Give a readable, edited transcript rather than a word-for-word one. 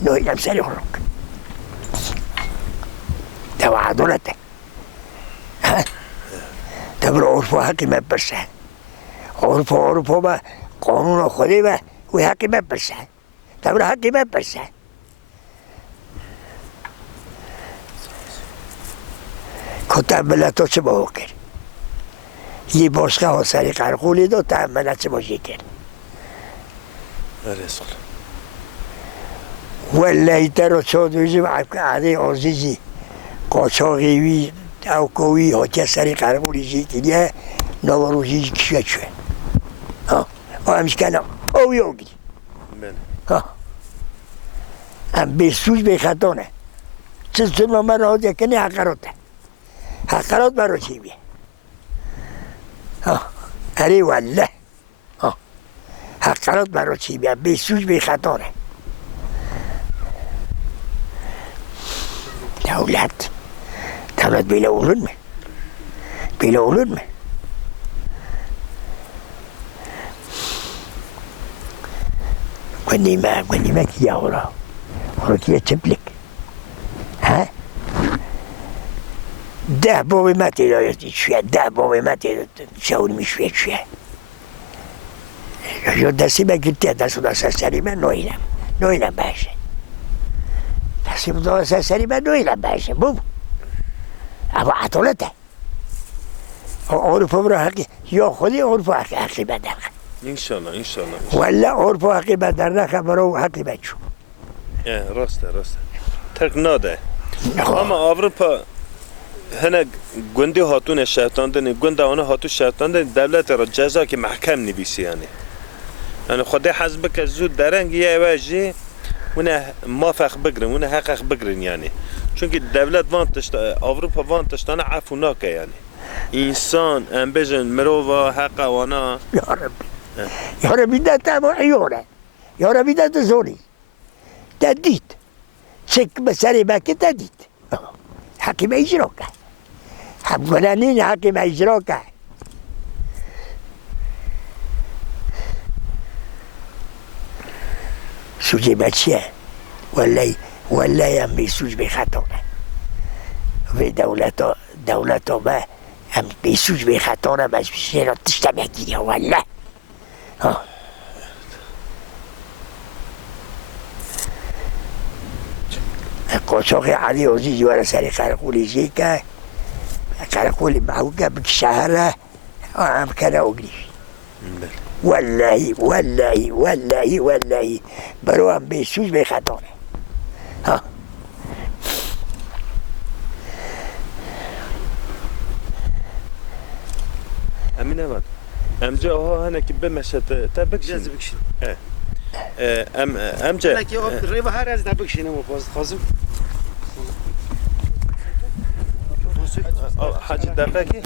نویلم سری خورک دو عدالته تبر عرف و حقی مبرسه عرف با قانون خودی و حقی مبرسه تبر حقی مبرسه کتب ملت ها چه با کرد یه باشقه ها سری قرقولی داد تا ملت چه باشی کرد والله ترى صادوزي عادي عزيزي قاچاقی وی او کوی ها که سری قرقولی جیتی دیه نواروزی کشوه چوه همش کنه او یوگی هم به سوز به خطانه چه ظلم من را دیگه کنی حقراته حقرات برای چی بیه اره والله حقرات برای چی بیه به سوز به خطانه دولت بلا علم quindi ma chi ora chi è cemplik ده بابی متی دایستی چیه ده بابی متی شاول میشویه چیه یا دستی بگیرتی دست سری من نویلم باشه دست سری من نویلم باشه بوم اما عطالته عرف را حقی یا خودی عرف حقی بدرخ انشالله ولا عرف حقی بدرخ برو حقی بچو راسته ترک ناده اما اروپا هنگ گندی هاتون شهتاندن گند آنها هاتو شهتاندن دولت را جزا که محکم نبیسی یعنی خدا حزب که زود درنگ یه واجی ونه موافق بگرن ونه حقق بگرن یعنی چون که دولت وانتشت اروپا وانتشتانه عفو ناکه یعنی انسان ام بجن مروه حق وانا یا ربی ده تبع یا ربی ده زوری تدید چک بسری بکی تدید حکیم اجرا که حقوقنین حکیم اجرا که سوزی بچیه والله هم بیسوز بخطانه و دولتا با هم بیسوز بخطانه بس بیشتر تشتم یکی والله قاچاق علی عزیزی وارا سری قرقولی جی که قرقولی محوکه بک شهره هم کنه اگلیش والله برو هم بیسوز بخطانه امین احمد امجا ها هنه که بمشت تا بکشین امجا ریبه هر از نبکشینم و خواستم حاجی دفعه کی؟